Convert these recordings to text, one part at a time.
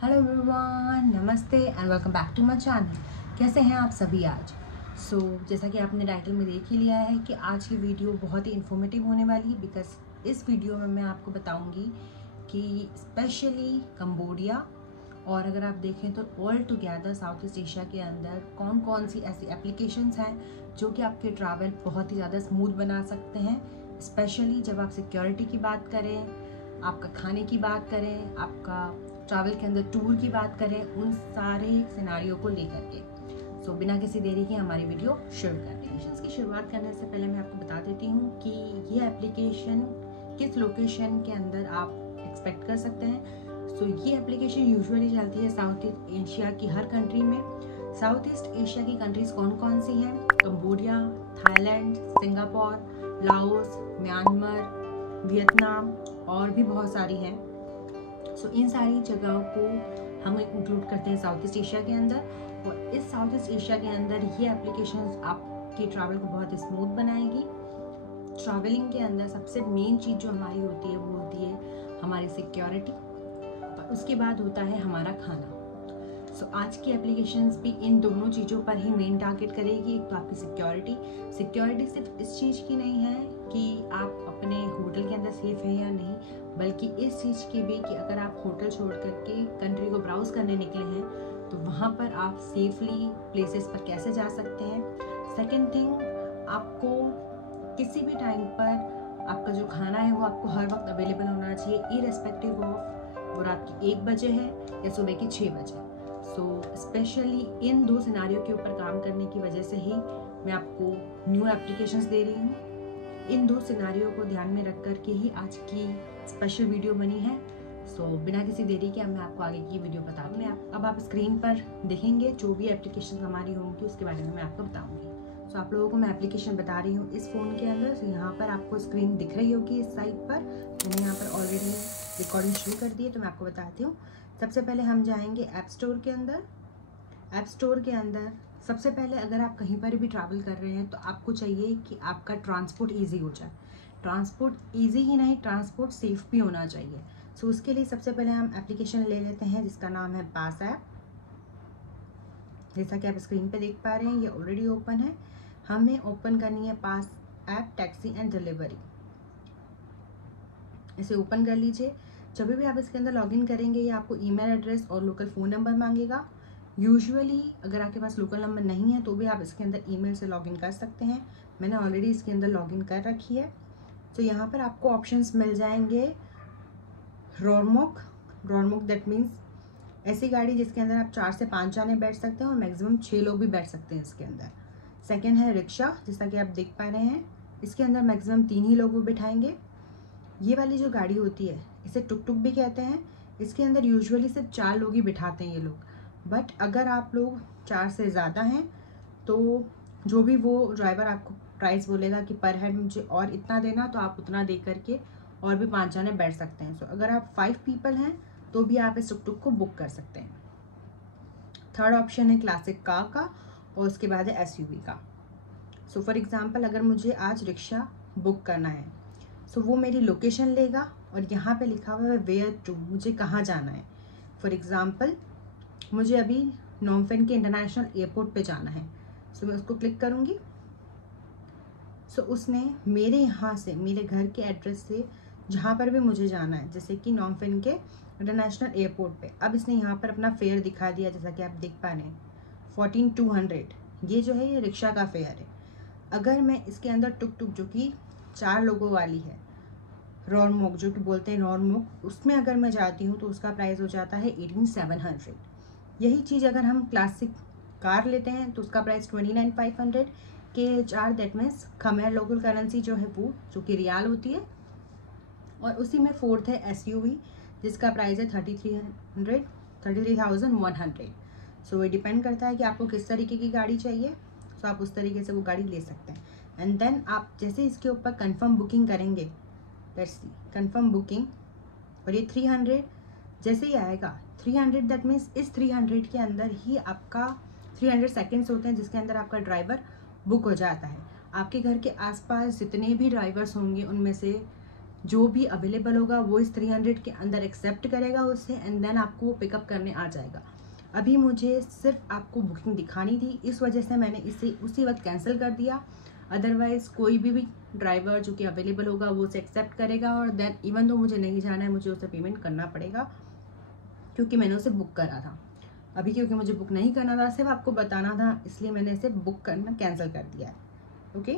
Hello everyone, नमस्ते and welcome back to my channel. कैसे हैं आप सभी आज? जैसा कि आपने टाइटल में देख ही लिया है कि आज की वीडियो बहुत ही इन्फॉर्मेटिव होने वाली है। बिकॉज इस वीडियो में मैं आपको बताऊंगी कि स्पेशली कंबोडिया और अगर आप देखें तो all together south east Asia के अंदर कौन कौन सी ऐसी एप्लीकेशंस हैं जो कि आपके ट्रैवल बहुत ही ज़्यादा स्मूथ बना सकते हैं। स्पेशली जब आप सिक्योरिटी की बात करें, आपका खाने की बात करें, आपका ट्रैवल के अंदर टूर की बात करें, उन सारे सिनारियों को लेकर के। बिना किसी देरी के हमारी वीडियो शुरू करते हैं। एप्लीकेशंस की शुरुआत करने से पहले मैं आपको बता देती हूँ कि ये एप्लीकेशन किस लोकेशन के अंदर आप एक्सपेक्ट कर सकते हैं। ये एप्लीकेशन यूजुअली चलती है साउथ ईस्ट एशिया की हर कंट्री में। साउथ ईस्ट एशिया की कंट्रीज कौन कौन सी हैं? Cambodia, Thailand, Singapore, Laos, Myanmar, Vietnam और भी बहुत सारी हैं। इन सारी जगहों को हम इंक्लूड करते हैं साउथ ईस्ट एशिया के अंदर। और इस साउथ ईस्ट एशिया के अंदर ये एप्लीकेशंस आपके ट्रैवल को बहुत स्मूथ बनाएगी। ट्रैवलिंग के अंदर सबसे मेन चीज़ जो हमारी होती है वो होती है हमारी सिक्योरिटी, और उसके बाद होता है हमारा खाना। आज की एप्लीकेशंस भी इन दोनों चीज़ों पर ही मेन टारगेट करेगी। एक तो आपकी सिक्योरिटी सिर्फ इस चीज़ की नहीं है कि आप अपने होटल के अंदर सेफ हैं या नहीं, बल्कि इस चीज़ की भी कि अगर आप होटल छोड़ करके कंट्री को ब्राउज करने निकले हैं तो वहाँ पर आप सेफली प्लेसेस पर कैसे जा सकते हैं। सेकेंड थिंग, आपको किसी भी टाइम पर आपका जो खाना है वो आपको हर वक्त अवेलेबल होना चाहिए, इररेस्पेक्टिव ऑफ वो रात की 1 बजे है या सुबह की 6 बजे। स्पेशली इन दो सिनारियों के ऊपर काम करने की वजह से ही मैं आपको न्यू एप्लीकेशंस दे रही हूँ। इन दो सिनारियों को ध्यान में रख कर के ही आज की स्पेशल वीडियो बनी है। बिना किसी देरी के मैं आपको आगे की वीडियो बता दूँ। अब आप स्क्रीन पर देखेंगे जो भी एप्लीकेशन हमारी होंगी उसके बारे में मैं आपको बताऊँगी। आप लोगों को मैं एप्लीकेशन बता रही हूँ इस फ़ोन के अंदर। यहाँ पर आपको स्क्रीन दिख रही होगी इस साइड पर। मैंने यहाँ पर ऑलरेडी रिकॉर्डिंग शुरू कर दी है, तो मैं आपको बताती हूँ। सबसे पहले हम जाएंगे ऐप स्टोर के अंदर। ऐप स्टोर के अंदर सबसे पहले अगर आप कहीं पर भी ट्रैवल कर रहे हैं तो आपको चाहिए कि आपका ट्रांसपोर्ट ईजी हो जाए। ट्रांसपोर्ट ईजी ही नहीं, ट्रांसपोर्ट सेफ भी होना चाहिए। उसके लिए सबसे पहले हम एप्लीकेशन ले लेते हैं जिसका नाम है पास ऐप। जैसा कि आप स्क्रीन पे देख पा रहे हैं ये ऑलरेडी ओपन है। हमें ओपन करनी है पास ऐप टैक्सी एंड डिलीवरी। इसे ओपन कर लीजिए। जब भी आप इसके अंदर लॉगिन करेंगे ये आपको ईमेल एड्रेस और लोकल फ़ोन नंबर मांगेगा। यूजुअली अगर आपके पास लोकल नंबर नहीं है तो भी आप इसके अंदर ईमेल से लॉगिन कर सकते हैं। मैंने ऑलरेडी इसके अंदर लॉगिन कर रखी है। यहाँ पर आपको ऑप्शंस मिल जाएंगे। रॉर्मुक दैट मीन्स ऐसी गाड़ी जिसके अंदर आप 4 से 5 जाने बैठ सकते हैं और मैक्सिमम 6 लोग भी बैठ सकते हैं इसके अंदर। सेकेंड है रिक्शा, जैसा कि आप देख पा रहे हैं इसके अंदर मैक्सिमम 3 ही लोग वो बिठाएंगे। ये वाली जो गाड़ी होती है इसे टुक टुक भी कहते हैं। इसके अंदर यूजुअली सिर्फ 4 लोग ही बिठाते हैं ये लोग, बट अगर आप लोग 4 से ज़्यादा हैं तो जो भी वो ड्राइवर आपको प्राइस बोलेगा कि पर हेड मुझे और इतना देना, तो आप उतना दे करके और भी 5 जाने बैठ सकते हैं। अगर आप 5 पीपल हैं तो भी आप इस टुक टुक को बुक कर सकते हैं। थर्ड ऑप्शन है क्लासिक कार का और उसके बाद है SUV का। फॉर एग्जाम्पल अगर मुझे आज रिक्शा बुक करना है वो मेरी लोकेशन लेगा और यहाँ पे लिखा हुआ है वेयर टू, मुझे कहाँ जाना है। फॉर एग्ज़ाम्पल मुझे अभी नोमफेन के इंटरनेशनल एयरपोर्ट पे जाना है। मैं उसको क्लिक करूँगी। उसने मेरे यहाँ से, मेरे घर के एड्रेस से जहाँ पर भी मुझे जाना है, जैसे कि नोमफेन के इंटरनेशनल एयरपोर्ट पे, अब इसने यहाँ पर अपना फेयर दिखा दिया जैसा कि आप देख पा रहे हैं 14,200। ये जो है ये रिक्शा का फेयर है। अगर मैं इसके अंदर टुक टुक जो कि 4 लोगों वाली है, रॉर्मुक जो कि बोलते हैं नॉर्मुक, उसमें अगर मैं जाती हूँ तो उसका प्राइस हो जाता है 18,700। यही चीज़ अगर हम क्लासिक कार लेते हैं तो उसका प्राइस 29,500 के 4, that means Khmer local currency जो है वो, जो कि रियाल होती है। और उसी में फोर्थ है SUV जिसका प्राइस है 33,100। ये डिपेंड करता है कि आपको किस तरीके की गाड़ी चाहिए। आप उस तरीके से वो गाड़ी ले सकते हैं। एंड देन आप जैसे इसके ऊपर कंफर्म बुकिंग करेंगे, कंफर्म बुकिंग, और ये 300 जैसे ही आएगा 300, दैट मीन्स इस 300 के अंदर ही आपका 300 सेकेंड्स होते हैं जिसके अंदर आपका ड्राइवर बुक हो जाता है। आपके घर के आसपास जितने भी ड्राइवर्स होंगे उनमें से जो भी अवेलेबल होगा वो इस 300 के अंदर एक्सेप्ट करेगा उससे, एंड देन आपको वो पिकअप करने आ जाएगा। अभी मुझे सिर्फ आपको बुकिंग दिखानी थी, इस वजह से मैंने इसे उसी वक्त कैंसिल कर दिया। अदरवाइज़ कोई भी ड्राइवर जो कि अवेलेबल होगा वो उसे एक्सेप्ट करेगा, और देन इवन तो मुझे नहीं जाना है, मुझे उसे पेमेंट करना पड़ेगा क्योंकि मैंने उसे बुक करा था। अभी क्योंकि मुझे बुक नहीं करना था, सिर्फ आपको बताना था, इसलिए मैंने इसे बुक करना कैंसिल कर दिया है। ओके,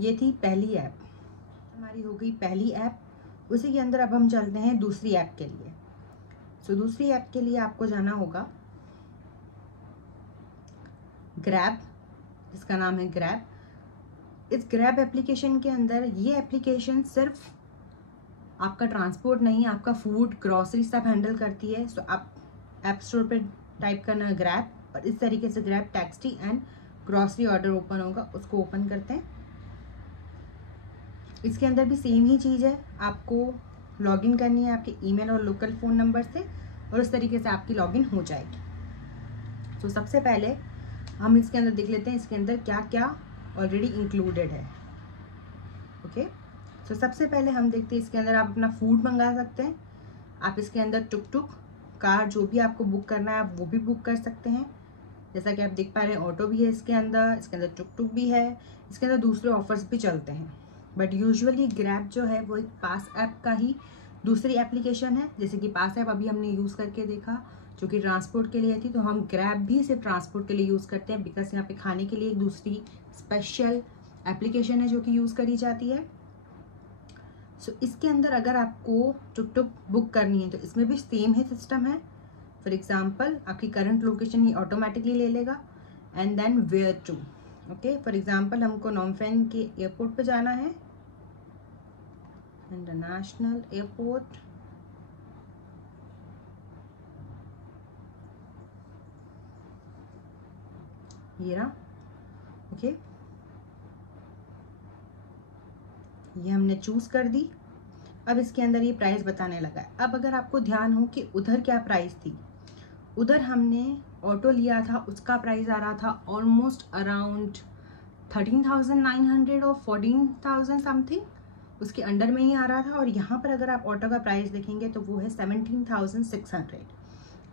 ये थी पहली ऐप, हमारी हो गई पहली ऐप। उसी के अंदर अब हम चलते हैं दूसरी ऐप के लिए। सो दूसरी ऐप के लिए आपको जाना होगा ग्रैब, जिसका नाम है ग्रैब। इस ग्रैब एप्लीकेशन के अंदर, ये एप्लीकेशन सिर्फ आपका ट्रांसपोर्ट नहीं, आपका फूड, ग्रॉसरी सब हैंडल करती है। सो आप ऐप स्टोर पर टाइप करना है ग्रैब, और इस तरीके से grab taxi and grocery order open होगा, उसको ओपन करते हैं। इसके अंदर भी सेम ही चीज़ है, आपको लॉगिन करनी है आपके ईमेल और लोकल फ़ोन नंबर से, और इस तरीके से आपकी लॉगिन हो जाएगी। तो सबसे पहले हम इसके अंदर देख लेते हैं इसके अंदर क्या क्या ऑलरेडी इंक्लूडेड है। ओके, तो सबसे पहले हम देखते हैं इसके अंदर आप अपना फूड मंगा सकते हैं। आप इसके अंदर टुक टुक, कार, जो भी आपको बुक करना है आप वो भी बुक कर सकते हैं। जैसा कि आप देख पा रहे हैं ऑटो भी है इसके अंदर टुक टुक भी है, इसके अंदर दूसरे ऑफर्स भी चलते हैं। बट यूजुअली ग्रैब जो है वो एक पास ऐप का ही दूसरी एप्लीकेशन है। जैसे कि पास ऐप अभी हमने यूज़ करके देखा जो कि ट्रांसपोर्ट के लिए थी, तो हम ग्रैब भी सिर्फ ट्रांसपोर्ट के लिए यूज़ करते हैं, बिकॉज यहाँ पे खाने के लिए एक दूसरी स्पेशल एप्लीकेशन है जो कि यूज़ करी जाती है। सो इसके अंदर अगर आपको टुक टुक बुक करनी है तो इसमें भी सेम ही सिस्टम है। फॉर एग्जाम्पल आपकी करंट लोकेशन ही ऑटोमेटिकली ले लेगा, and then where to. Okay, for example हमको नॉमफेन के एयरपोर्ट पे जाना है, इंटरनेशनल एयरपोर्ट। ये रहा। ओके, ये हमने चूज कर दी। अब इसके अंदर ये प्राइस बताने लगा है। अब अगर आपको ध्यान हो कि उधर क्या प्राइस थी, उधर हमने ऑटो लिया था, उसका प्राइस आ रहा था ऑलमोस्ट अराउंड 13,900 और 14,000 समथिंग, उसके अंडर में ही आ रहा था। और यहाँ पर अगर आप ऑटो का प्राइस देखेंगे तो वो है 17,600।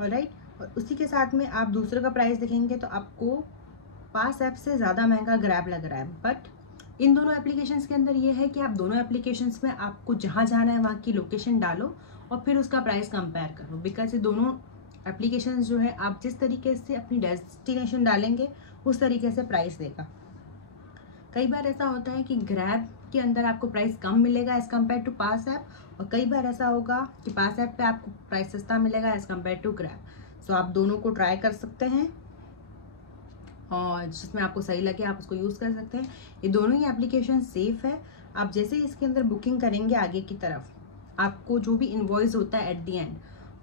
ऑलराइट, और उसी के साथ में आप दूसरे का प्राइस देखेंगे तो आपको पास ऐप से ज़्यादा महंगा ग्रैब लग रहा है। बट इन दोनों एप्लीकेशंस के अंदर ये है कि आप दोनों एप्लीकेशंस में आपको जहाँ जाना है वहाँ की लोकेशन डालो और फिर उसका प्राइस कंपेयर करो, बिकॉज ये दोनों एप्लीकेशंस जो है आप जिस तरीके से अपनी डेस्टिनेशन डालेंगे उस तरीके से प्राइस देगा। कई बार ऐसा होता है कि ग्रैब के अंदर आपको प्राइस कम मिलेगा एज़ कम्पेयर टू पास ऐप, और कई बार ऐसा होगा कि पास ऐप पे आपको प्राइस सस्ता मिलेगा एज़ कम्पेयर टू ग्रैब। सो आप दोनों को ट्राई कर सकते हैं और जिसमें आपको सही लगे आप उसको यूज़ कर सकते हैं। ये दोनों ही एप्लीकेशन सेफ़ है। आप जैसे ही इसके अंदर बुकिंग करेंगे आगे की तरफ, आपको जो भी इनवॉइस होता है एट दी एंड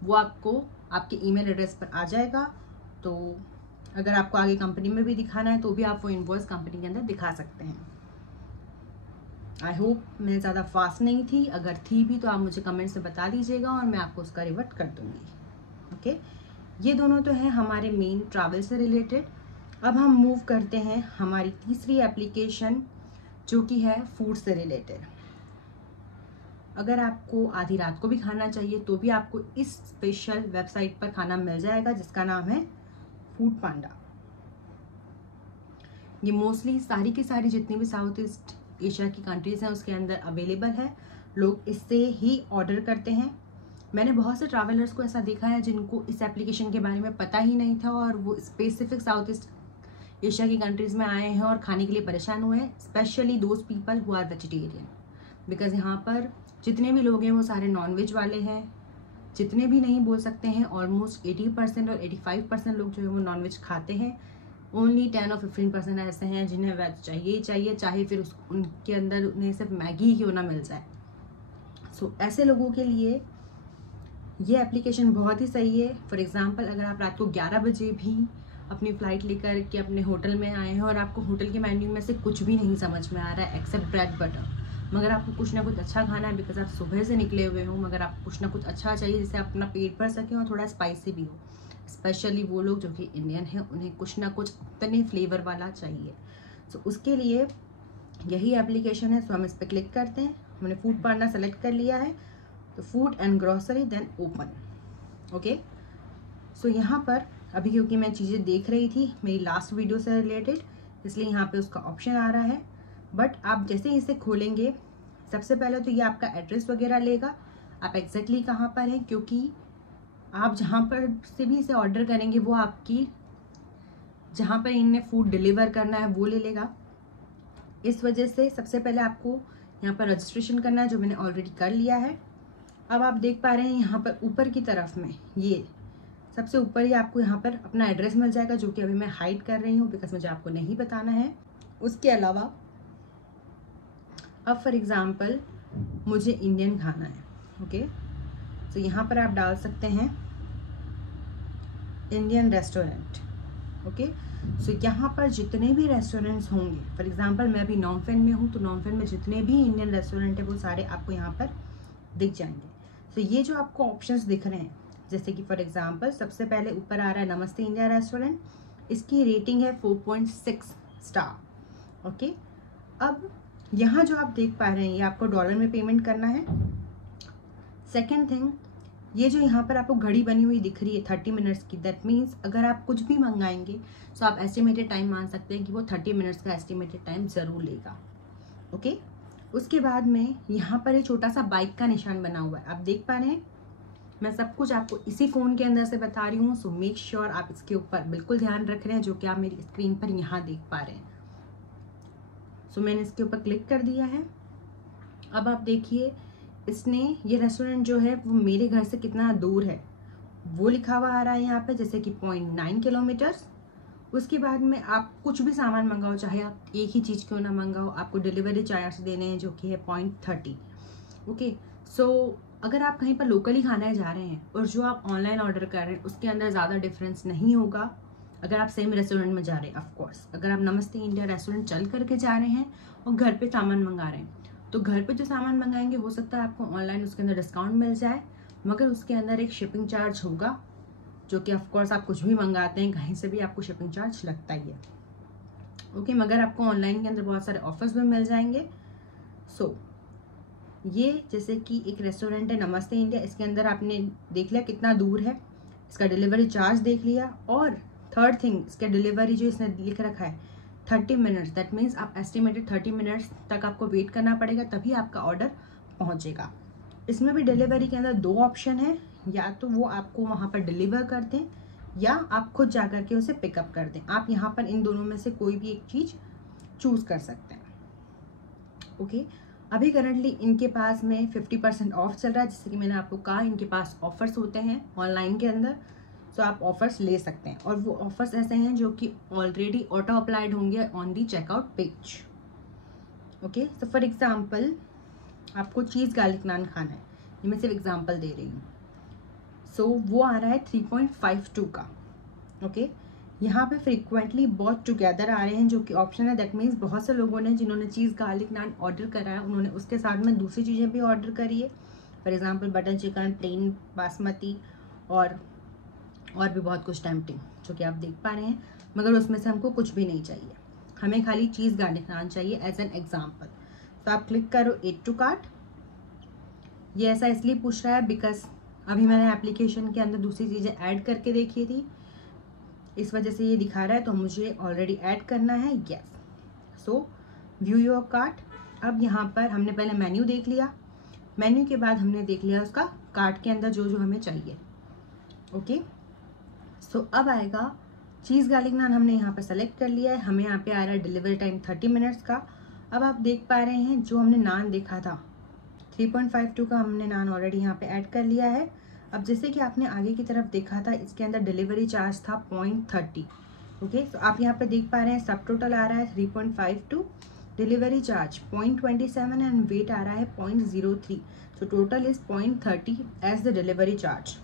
वो आपको आपके ईमेल एड्रेस पर आ जाएगा। तो अगर आपको आगे कंपनी में भी दिखाना है तो भी आप वो इनवॉइस कंपनी के अंदर दिखा सकते हैं। आई होप मैं ज़्यादा फास्ट नहीं थी, अगर थी भी तो आप मुझे कमेंट्स में बता दीजिएगा और मैं आपको उसका रिवर्ट कर दूँगी। ओके, ये दोनों तो हैं हमारे मेन ट्रैवल से रिलेटेड। अब हम मूव करते हैं हमारी तीसरी एप्लीकेशन जो कि है फूड से रिलेटेड। अगर आपको आधी रात को भी खाना चाहिए तो भी आपको इस स्पेशल वेबसाइट पर खाना मिल जाएगा जिसका नाम है फूड पांडा। ये मोस्टली सारी की सारी जितनी भी साउथ ईस्ट एशिया की कंट्रीज़ हैं उसके अंदर अवेलेबल है। लोग इससे ही ऑर्डर करते हैं। मैंने बहुत से ट्रैवलर्स को ऐसा देखा है जिनको इस एप्लीकेशन के बारे में पता ही नहीं था और वो स्पेसिफिक साउथ ईस्ट एशिया की कंट्रीज़ में आए हैं और खाने के लिए परेशान हुए हैं, specially those people who are vegetarian. Because यहाँ पर जितने भी लोग हैं वो सारे नॉनवेज वाले हैं। जितने भी नहीं बोल सकते हैं, ऑलमोस्ट 80% और 85% लोग जो है वो नॉनवेज खाते हैं। ओनली 10 और 15% ऐसे हैं जिन्हें वेज चाहिए ही चाहिए, चाहे फिर उनके अंदर उन्हें सिर्फ मैगी ही क्यों ना मिल जाए। सो ऐसे लोगों के लिए ये एप्लीकेशन बहुत ही सही है। फॉर एग्जांपल अगर आप रात को 11 बजे भी अपनी फ़्लाइट लेकर के अपने होटल में आए हैं और आपको होटल के मेन्यू में से कुछ भी नहीं समझ में आ रहा है एक्सेप्ट ब्रेड बटर, मगर आपको कुछ ना कुछ अच्छा खाना है बिकॉज आप सुबह से निकले हुए हो, मगर आपको कुछ ना कुछ अच्छा चाहिए जिससे आप अपना पेट भर सकें और थोड़ा स्पाइसी भी हो। स्पेशली वो लोग जो कि इंडियन हैं उन्हें कुछ ना कुछ उतने फ्लेवर वाला चाहिए। सो उसके लिए यही एप्लीकेशन है। सो हम इस पर क्लिक करते हैं, हमने फूड पार्टनर सेलेक्ट कर लिया है, तो food and grocery then open. Okay, so यहाँ पर अभी क्योंकि मैं चीज़ें देख रही थी मेरी लास्ट वीडियो से रिलेटेड, इसलिए यहाँ पे उसका ऑप्शन आ रहा है। बट आप जैसे ही इसे खोलेंगे, सबसे पहले तो ये आपका एड्रेस वगैरह लेगा, आप एग्जैक्टली कहाँ पर हैं, क्योंकि आप जहाँ पर से भी इसे ऑर्डर करेंगे वो आपकी जहाँ पर इनने फूड डिलीवर करना है वो ले लेगा। इस वजह से सबसे पहले आपको यहाँ पर रजिस्ट्रेशन करना है, जो मैंने ऑलरेडी कर लिया है। अब आप देख पा रहे हैं यहाँ पर ऊपर की तरफ में ये सबसे ऊपर ही आपको यहाँ पर अपना एड्रेस मिल जाएगा, जो कि अभी मैं हाइड कर रही हूँ बिकॉज मुझे आपको नहीं बताना है। उसके अलावा अब फॉर एग्ज़ाम्पल मुझे इंडियन खाना है, ओके, तो यहाँ पर आप डाल सकते हैं इंडियन रेस्टोरेंट। ओके, सो यहाँ पर जितने भी रेस्टोरेंट्स होंगे, फॉर एग्जांपल मैं अभी नॉमफेन में हूँ, तो नॉमफेन में जितने भी इंडियन रेस्टोरेंट है वो सारे आपको यहाँ पर दिख जाएंगे। तो ये जो आपको ऑप्शंस दिख रहे हैं, जैसे कि फॉर एग्जांपल सबसे पहले ऊपर आ रहा है नमस्ते इंडिया रेस्टोरेंट, इसकी रेटिंग है 4.6 स्टार। ओके, अब यहाँ जो आप देख पा रहे हैं ये आपको डॉलर में पेमेंट करना है। सेकेंड थिंग, ये जो यहाँ पर आपको घड़ी बनी हुई दिख रही है 30 मिनट्स की, दैट मीन्स अगर आप कुछ भी मंगाएंगे तो आप एस्टिमेटेड टाइम मान सकते हैं कि वो 30 मिनट्स का एस्टिमेटेड टाइम ज़रूर लेगा। ओके, उसके बाद में यहाँ पर एक छोटा सा बाइक का निशान बना हुआ है, आप देख पा रहे हैं। मैं सब कुछ आपको इसी फ़ोन के अंदर से बता रही हूँ, सो मेक श्योर आप इसके ऊपर बिल्कुल ध्यान रख रहे हैं, जो कि आप मेरी स्क्रीन पर यहाँ देख पा रहे हैं। सो मैंने इसके ऊपर क्लिक कर दिया है। अब आप देखिए इसने ये रेस्टोरेंट जो है वो मेरे घर से कितना दूर है वो लिखा हुआ आ रहा है यहाँ पे, जैसे कि 0.9 किलोमीटर्स। उसके बाद में आप कुछ भी सामान मंगाओ, चाहे आप एक ही चीज़ क्यों ना मंगाओ, आपको डिलीवरी चार्ज देने हैं जो कि है 0.30। ओके, सो अगर आप कहीं पर लोकली खाने जा रहे हैं और जो आप ऑनलाइन ऑर्डर कर रहे हैं उसके अंदर ज़्यादा डिफरेंस नहीं होगा अगर आप सेम रेस्टोरेंट में जा रहे हैं। ऑफकोर्स अगर आप नमस्ते इंडिया रेस्टोरेंट चल करके जा रहे हैं और घर पे सामान मंगा रहे हैं, तो घर पे जो सामान मंगाएंगे हो सकता है आपको ऑनलाइन उसके अंदर डिस्काउंट मिल जाए, मगर उसके अंदर एक शिपिंग चार्ज होगा, जो कि ऑफकोर्स आप कुछ भी मंगाते हैं कहीं से भी आपको शिपिंग चार्ज लगता ही है। ओके, मगर आपको ऑनलाइन के अंदर बहुत सारे ऑफर्स भी मिल जाएंगे। सो ये जैसे कि एक रेस्टोरेंट है नमस्ते इंडिया, इसके अंदर आपने देख लिया कितना दूर है, इसका डिलीवरी चार्ज देख लिया, और थर्ड थिंग इसका डिलीवरी जो इसने लिख रखा है 30 मिनट्स, दैट मीन्स आप एस्टिमेटेड 30 मिनट्स तक आपको वेट करना पड़ेगा तभी आपका ऑर्डर पहुंचेगा। इसमें भी डिलीवरी के अंदर 2 ऑप्शन है, या तो वो आपको वहाँ पर डिलीवर कर दें या आप खुद जा कर के उसे पिकअप कर दें। आप यहाँ पर इन दोनों में से कोई भी एक चीज़ चूज़ कर सकते हैं। ओके, अभी करंटली इनके पास में 50% ऑफ चल रहा है, जैसे कि मैंने आपको कहा इनके पास ऑफर्स होते हैं ऑनलाइन के अंदर, तो आप ऑफर्स ले सकते हैं, और वो ऑफर्स ऐसे हैं जो कि ऑलरेडी ऑटो अप्लाइड होंगे on the checkout page. Okay, so for example आपको चीज़ गार्लिक नान खाना है, ये मैं सिर्फ एग्जांपल दे रही हूँ। सो वो आ रहा है 3.52 का। ओके, यहाँ पे फ्रीक्वेंटली बहुत टुगेदर आ रहे हैं जो कि ऑप्शन है, दैट मीन्स बहुत से लोगों ने जिन्होंने चीज़ गार्लिक नान ऑर्डर करा है उन्होंने उसके साथ में दूसरी चीज़ें भी ऑर्डर करी है, for example butter chicken, plain basmati और भी बहुत कुछ टेम्पटिंग जो कि आप देख पा रहे हैं, मगर उसमें से हमको कुछ भी नहीं चाहिए, हमें खाली चीज़ गार्लिक नान चाहिए एज एन एग्जाम्पल। तो आप क्लिक करो एड टू कार्ट। ये ऐसा इसलिए पूछ रहा है बिकॉज अभी मैंने एप्लीकेशन के अंदर दूसरी चीज़ें ऐड करके देखी थी, इस वजह से ये दिखा रहा है, तो मुझे ऑलरेडी ऐड करना है। Yes, so view your cart. अब यहाँ पर हमने पहले मेन्यू देख लिया, मेन्यू के बाद हमने देख लिया उसका कार्ट के अंदर जो जो हमें चाहिए। ओके, सो अब आएगा चीज़ गार्लिक नान, हमने यहाँ पर सेलेक्ट कर लिया है, हमें यहाँ पे आ रहा है डिलीवरी टाइम 30 मिनट्स का। अब आप देख पा रहे हैं जो हमने नान देखा था 3.52 का हमने नान ऑलरेडी यहाँ पे ऐड कर लिया है। अब जैसे कि आपने आगे की तरफ देखा था इसके अंदर डिलीवरी चार्ज था 0.30। ओके, तो आप यहाँ पे देख पा रहे हैं सब टोटल आ रहा है 3.52, डिलीवरी चार्ज 0.27 एंड वेट आ रहा है 0.03, so total is 0.30 as the delivery charge.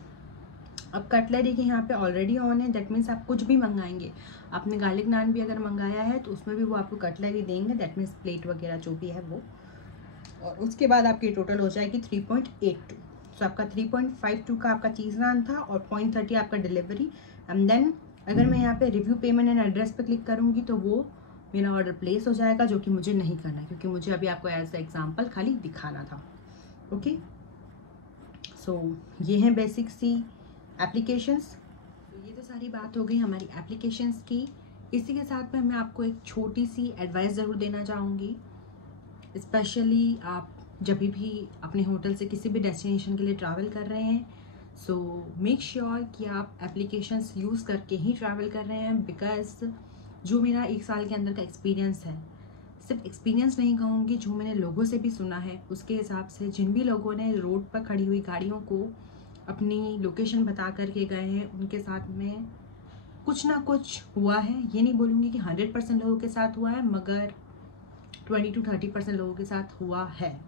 अब कटलरी के यहाँ पे ऑलरेडी ऑन है, दैट मीन्स आप कुछ भी मंगाएंगे, आपने गार्लिक नान भी अगर मंगाया है तो उसमें भी वो आपको कटलरी देंगे, दैट मीन्स प्लेट वगैरह जो भी है वो, और उसके बाद आपकी टोटल हो जाएगी 3.82। सो आपका 3.52 का आपका चीज़ नान था और 0.30 आपका डिलीवरी। एंड देन अगर मैं यहाँ पे रिव्यू पेमेंट एंड एड्रेस पे क्लिक करूँगी तो वो मेरा ऑर्डर प्लेस हो जाएगा, जो कि मुझे नहीं करना क्योंकि मुझे अभी आपको एज एग्जाम्पल खाली दिखाना था। ओके, सो ये हैं बेसिक सी एप्लीकेशंस। ये तो सारी बात हो गई हमारी एप्लीकेशंस की। इसी के साथ में मैं आपको एक छोटी सी एडवाइस ज़रूर देना चाहूँगी, स्पेशली आप जब भी अपने होटल से किसी भी डेस्टिनेशन के लिए ट्रैवल कर रहे हैं, सो मेक श्योर कि आप एप्लीकेशंस यूज़ करके ही ट्रैवल कर रहे हैं। बिकॉज जो मेरा 1 साल के अंदर का एक्सपीरियंस है, सिर्फ एक्सपीरियंस नहीं कहूँगी, जो मैंने लोगों से भी सुना है उसके हिसाब से, जिन भी लोगों ने रोड पर खड़ी हुई गाड़ियों को अपनी लोकेशन बता करके गए हैं, उनके साथ में कुछ ना कुछ हुआ है। ये नहीं बोलूँगी कि 100% लोगों के साथ हुआ है, मगर 20 to 30% लोगों के साथ हुआ है।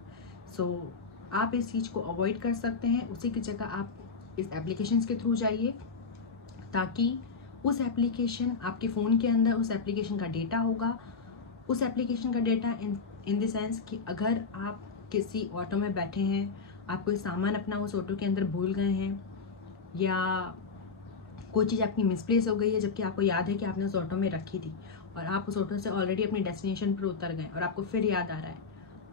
सो आप इस चीज़ को अवॉइड कर सकते हैं। उसी की जगह आप इस एप्लीकेशंस के थ्रू जाइए, ताकि उस एप्लीकेशन आपके फ़ोन के अंदर उस एप्लीकेशन का डेटा होगा। उस एप्लीकेशन का डेटा इन द सेंस कि अगर आप किसी ऑटो में बैठे हैं, आप कोई सामान अपना उस ऑटो के अंदर भूल गए हैं, या कोई चीज़ आपकी मिसप्लेस हो गई है जबकि आपको याद है कि आपने उस ऑटो में रखी थी, और आप उस ऑटो से ऑलरेडी अपनी डेस्टिनेशन पर उतर गए और आपको फिर याद आ रहा है,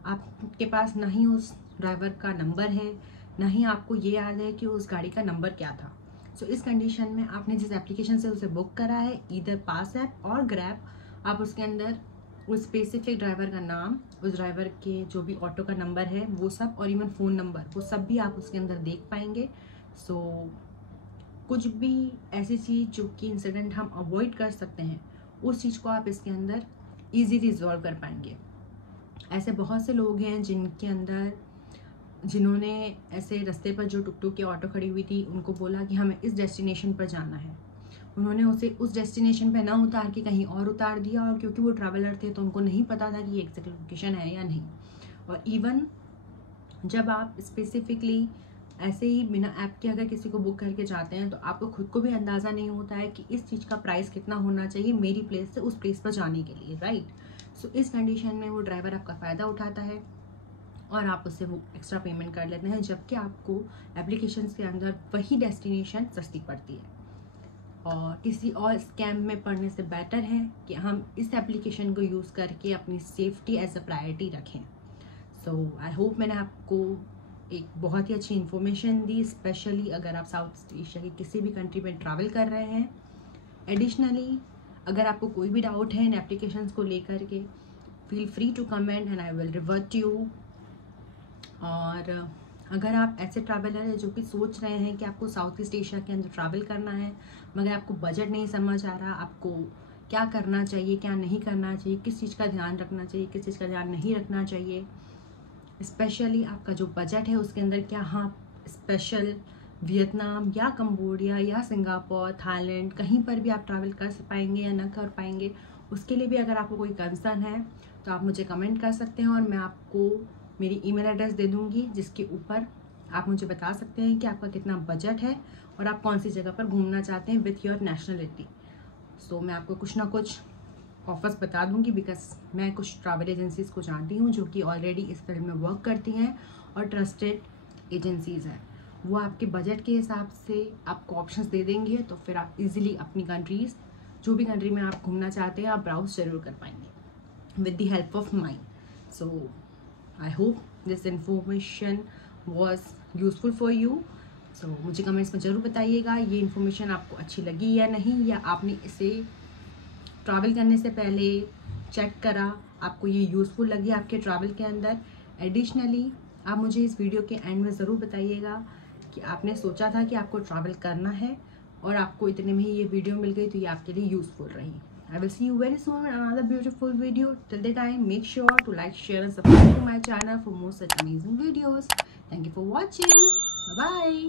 आपके पास ना ही उस ड्राइवर का नंबर है, ना ही आपको ये याद है कि उस गाड़ी का नंबर क्या था। सो इस कंडीशन में आपने जिस एप्लीकेशन से उसे बुक करा है, ईदर पास ऐप और ग्रैब, आप उसके अंदर उस स्पेसिफिक ड्राइवर का नाम, उस ड्राइवर के जो भी ऑटो का नंबर है वो सब, और इवन फ़ोन नंबर, वो सब भी आप उसके अंदर देख पाएंगे। सो कुछ भी ऐसी चीज़ जो कि इंसिडेंट हम अवॉइड कर सकते हैं, उस चीज़ को आप इसके अंदर ईजी रिजॉल्व कर पाएंगे। ऐसे बहुत से लोग हैं जिन्होंने ऐसे रास्ते पर जो टुक टुक या ऑटो खड़ी हुई थी, उनको बोला कि हमें इस डेस्टिनेशन पर जाना है, उन्होंने उसे उस डेस्टिनेशन पे ना उतार के कहीं और उतार दिया, और क्योंकि वो ट्रैवलर थे तो उनको नहीं पता था कि ये एग्जैक्ट लोकेशन है या नहीं। और इवन जब आप स्पेसिफिकली ऐसे ही बिना ऐप के अगर किसी को बुक करके जाते हैं, तो आपको खुद को भी अंदाज़ा नहीं होता है कि इस चीज़ का प्राइस कितना होना चाहिए मेरी प्लेस से उस प्लेस पर जाने के लिए, राइट। सो इस कंडीशन में वो ड्राइवर आपका फ़ायदा उठाता है और आप उससे वो एक्स्ट्रा पेमेंट कर लेते हैं, जबकि आपको एप्लीकेशंस के अंदर वही डेस्टिनेशन सस्ती पड़ती है। और किसी और स्कैम में पड़ने से बेटर है कि हम इस एप्लीकेशन को यूज़ करके अपनी सेफ्टी एज अ प्रायोरिटी रखें। सो आई होप मैंने आपको एक बहुत ही अच्छी इन्फॉर्मेशन दी, स्पेशली अगर आप साउथ ईस्ट एशिया के किसी भी कंट्री में ट्रैवल कर रहे हैं। एडिशनली अगर आपको कोई भी डाउट है इन एप्लीकेशंस को लेकर के, feel free to comment and I will revert you. और अगर आप ऐसे ट्रैवलर हैं जो कि सोच रहे हैं कि आपको साउथ ईस्ट एशिया के अंदर ट्रैवल करना है, मगर आपको बजट नहीं समझ आ रहा, आपको क्या करना चाहिए, क्या नहीं करना चाहिए, किस चीज़ का ध्यान रखना चाहिए, किस चीज़ का ध्यान नहीं रखना चाहिए, स्पेशली आपका जो बजट है उसके अंदर क्या हाँ स्पेशल वियतनाम या कंबोडिया या सिंगापुर, थाईलैंड, कहीं पर भी आप ट्रैवल कर पाएंगे या ना कर पाएंगे, उसके लिए भी अगर आपको कोई कंसर्न है तो आप मुझे कमेंट कर सकते हैं, और मैं आपको मेरी ईमेल एड्रेस दे दूँगी, जिसके ऊपर आप मुझे बता सकते हैं कि आपका कितना बजट है और आप कौन सी जगह पर घूमना चाहते हैं विथ योर नेशनलिटी। सो मैं आपको कुछ ना कुछ ऑफर्स बता दूंगी, बिकॉज मैं कुछ ट्रैवल एजेंसीज़ को जानती हूँ जो कि ऑलरेडी इस फील्ड में वर्क करती हैं और ट्रस्टेड एजेंसीज़ हैं। वो आपके बजट के हिसाब से आपको ऑप्शंस दे देंगे, तो फिर आप इजीली अपनी कंट्रीज़, जो भी कंट्री में आप घूमना चाहते हैं, आप ब्राउज जरूर कर पाएंगे with the help of mine. So I hope this information was useful for you. So मुझे कमेंट्स में ज़रूर बताइएगा ये इन्फॉर्मेशन आपको अच्छी लगी या नहीं, या आपने इसे ट्रैवल करने से पहले चेक करा, आपको ये यूज़फुल लगी आपके ट्रैवल के अंदर। एडिशनली आप मुझे इस वीडियो के एंड में ज़रूर बताइएगा कि आपने सोचा था कि आपको ट्रैवल करना है और आपको इतने में ही ये वीडियो मिल गई, तो ये आपके लिए यूज़फुल रही। I will see you very soon in another beautiful video. Till the time, make sure to like, share and subscribe to my channel for more such amazing videos. Thank you for watching. Bye-bye.